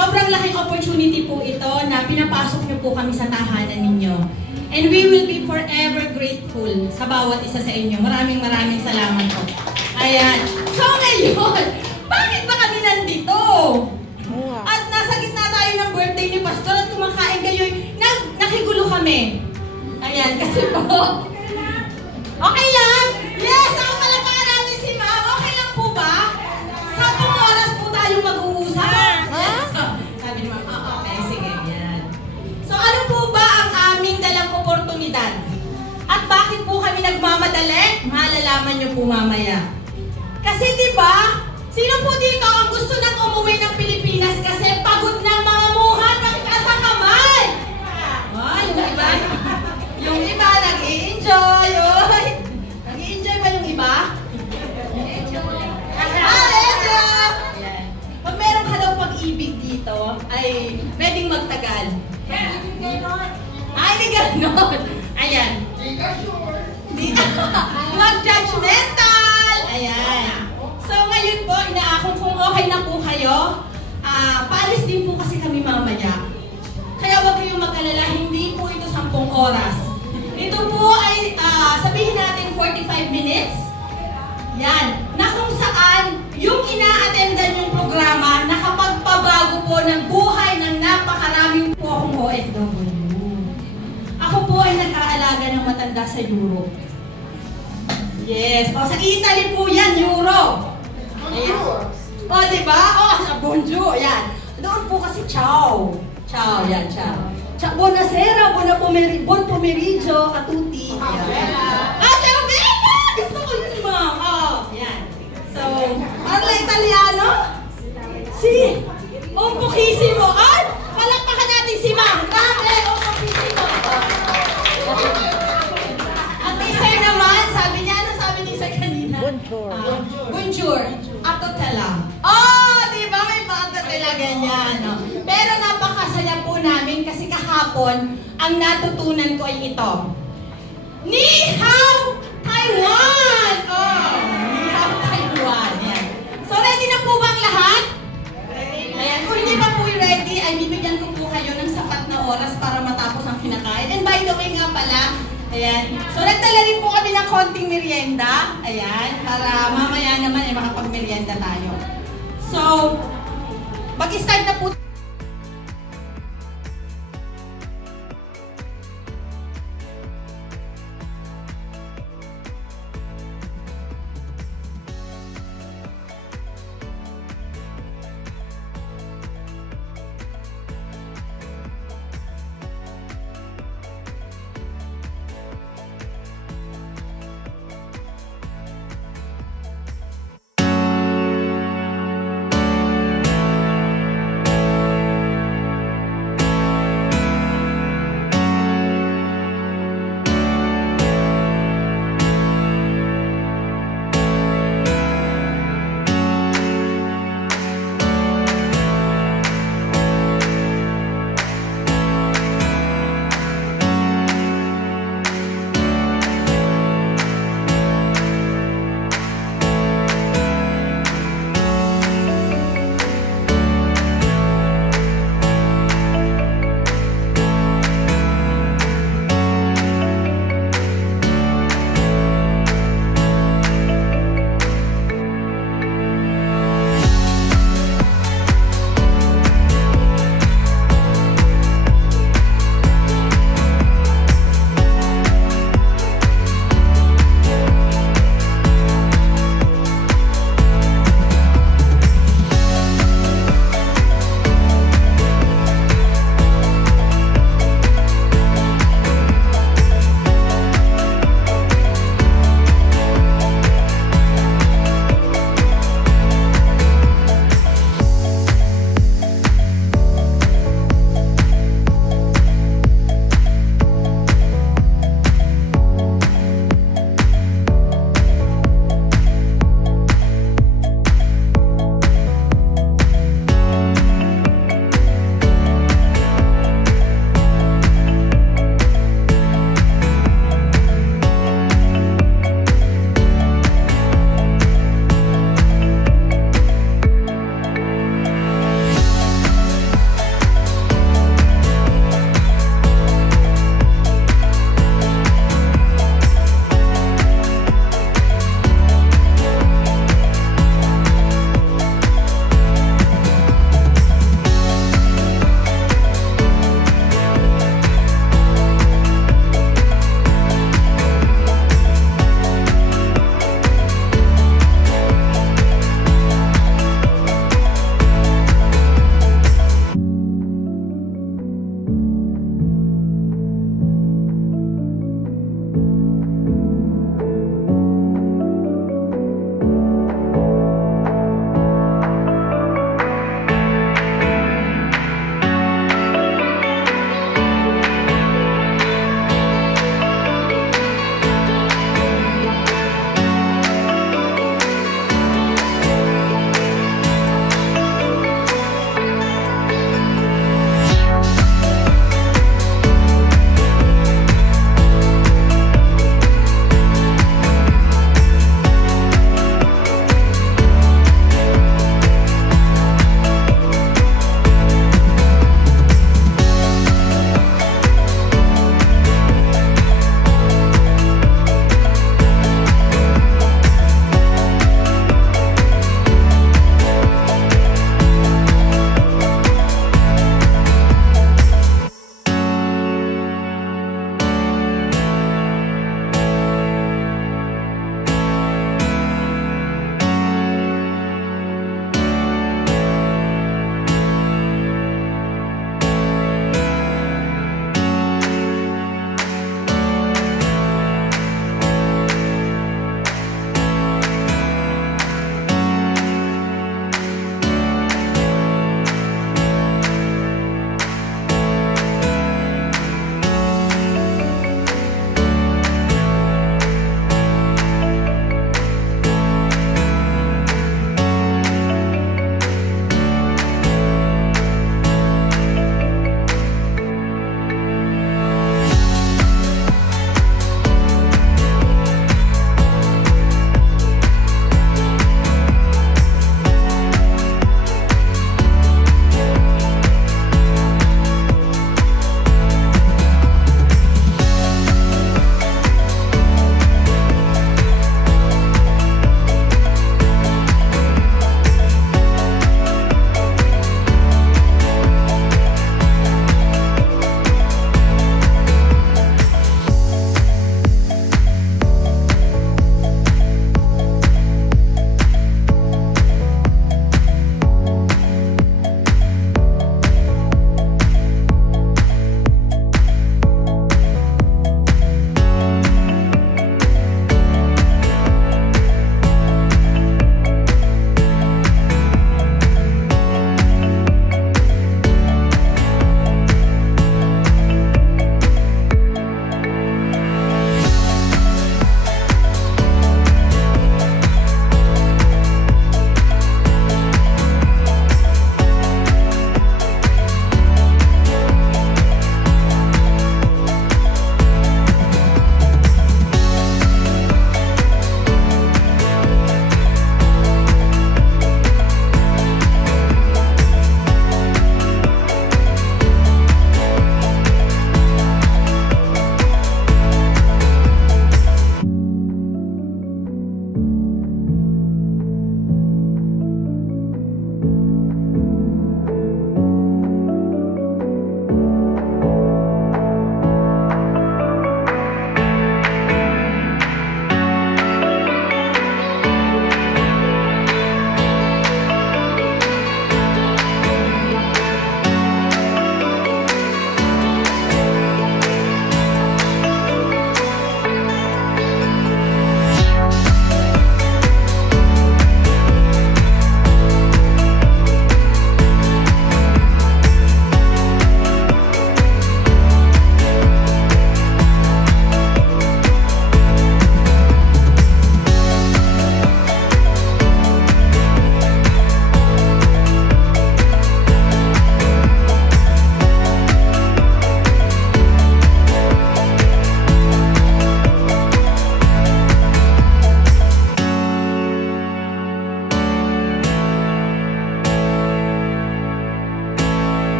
Sobrang laking opportunity po ito na pinapasok niyo po kami sa tahanan ninyo. And we will be forever grateful sa bawat isa sa inyo. Maraming salamat po. Ayan. So ngayon, bakit ba kami nandito? At nasa gitna tayo ng birthday ni Pastor at kumakain kayo. Nakigulo kami. Ayan, kasi po. Okay lang? Yes, ako palapakan natin si Ma'am. Okay lang po ba? 10 oras po tayong mag-uusap. Yes. Sabi ni Ma'am, okay, sige, yan. So ano po ba ang aming dalang oportunidad? At bakit po kami nagmamadali? Malalaman niyo po mamaya. Kasi di ba, sino po dito ang gusto nang umuwi ng Pilipinas kasi pagod ng mga muhan, pakitaas ang kamay? Yung iba nag-i-enjoy. Nag-i-enjoy ba yung iba? Enjoy. Pag meron ka daw pag-ibig dito, ay pwedeng magtagal. Ay, di ganon. Ayan. Mag-judgmental. Ayan. So ngayon po, inaakong kung okay na po kayo, paalis din po kasi kami mamaya. Kaya huwag kayong mag-alala, hindi po ito 10 oras. Ito po ay, sabihin natin 45 minutes. Yan. Na kung saan, yung ina-attendan yung programa, nakapagpabago po ng buhay ng napakaraming po akong OFW. Ako po ay nag-aalaga ng matanda sa Europe. Yes. O, sa Italy po yan, Euro. O, diba? O, sa Bonjour. Yan. Doon po kasi ciao. Ciao, yan, ciao. Buonasera, buon pomeriggio a tutti. Ciao, bene! Gusto ko yun, Ma'am. Oh, yan. So, parla Italiano? Si, un pochissimo. Ay, palakpakan natin si Ma'am. Grabe, un pochissimo. At isa naman, sabi niya, ano sabi ni Sir kanina? Bonjour. Bonjour. Atotela. Oh, di ba? May pa-atotela ganyan. No? Pero napakasaya po namin kasi kahapon, ang natutunan ko ay ito. Ni hao Taiwan! Oh, ni hao Taiwan. Yan. So, ready na po ba ang lahat? Ayan. Kung hindi pa po ready, ay bibigyan ko po kayo ng sapat na oras para matapos ang kinakain. And by the way nga pala, ayan. So, nagtala rin po kami ng konting merienda. Ayan. Para mamaya naman ay makapag-merienda tayo. So, mag-start na po.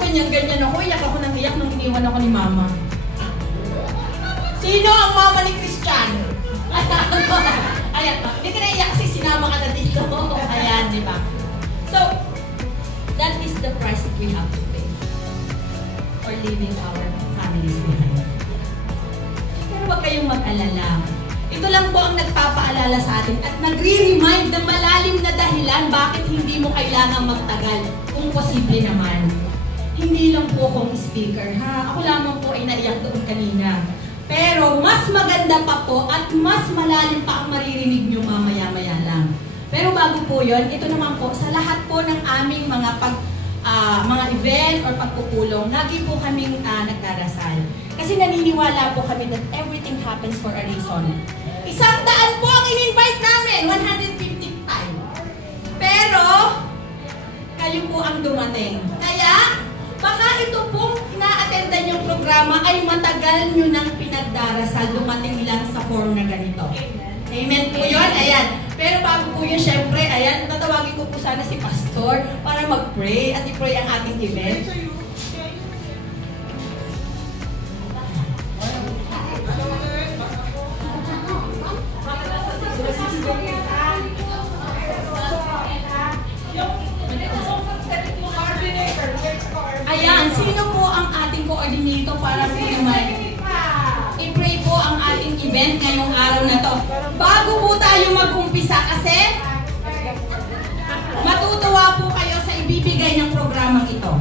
ganyan-ganyan ako, iyak ako ng iyak nung iniwan ako ni Mama. Sino ang mama ni Christian? Ayan, hindi ka naiyak kasi sinama ka na dito. Ayan, di ba? So, that is the price that we have to pay for leaving our families behind. Pero huwag kayong mag-alala. Ito lang po ang nagpapaalala sa atin at nagre-remind ng malalim na dahilan bakit hindi mo kailangang magtagal kung posible naman. Hindi lang po akong speaker, ha? Ako lamang po ay naiyak doon kanina. Pero mas maganda pa po at mas malalim pa ang maririnig nyo mamaya-maya lang. Pero bago po yun, ito naman po, sa lahat po ng aming mga mga event or pagpupulong, lagi po kaming nagdarasal. Kasi naniniwala po kami that everything happens for a reason. 100 po ang in-invite namin, 150 tayo. Pero, kayo po ang dumating. Kaya, baka ito pong ina-attendan yung programa ay matagal nyo nang pinagdarasal, dumating lang sa form na ganito. Amen po yun? Ayan. Pero bago po yun, syempre, ayan, tatawagin ko po sana si Pastor para mag-pray at i-pray ang ating event. Ayan, sino po ang ating coordinator para po naman i-pray po ang ating event ngayong araw na to. Bago po tayo mag-umpisa kasi matutuwa po kayo sa ibibigay ng programang ito.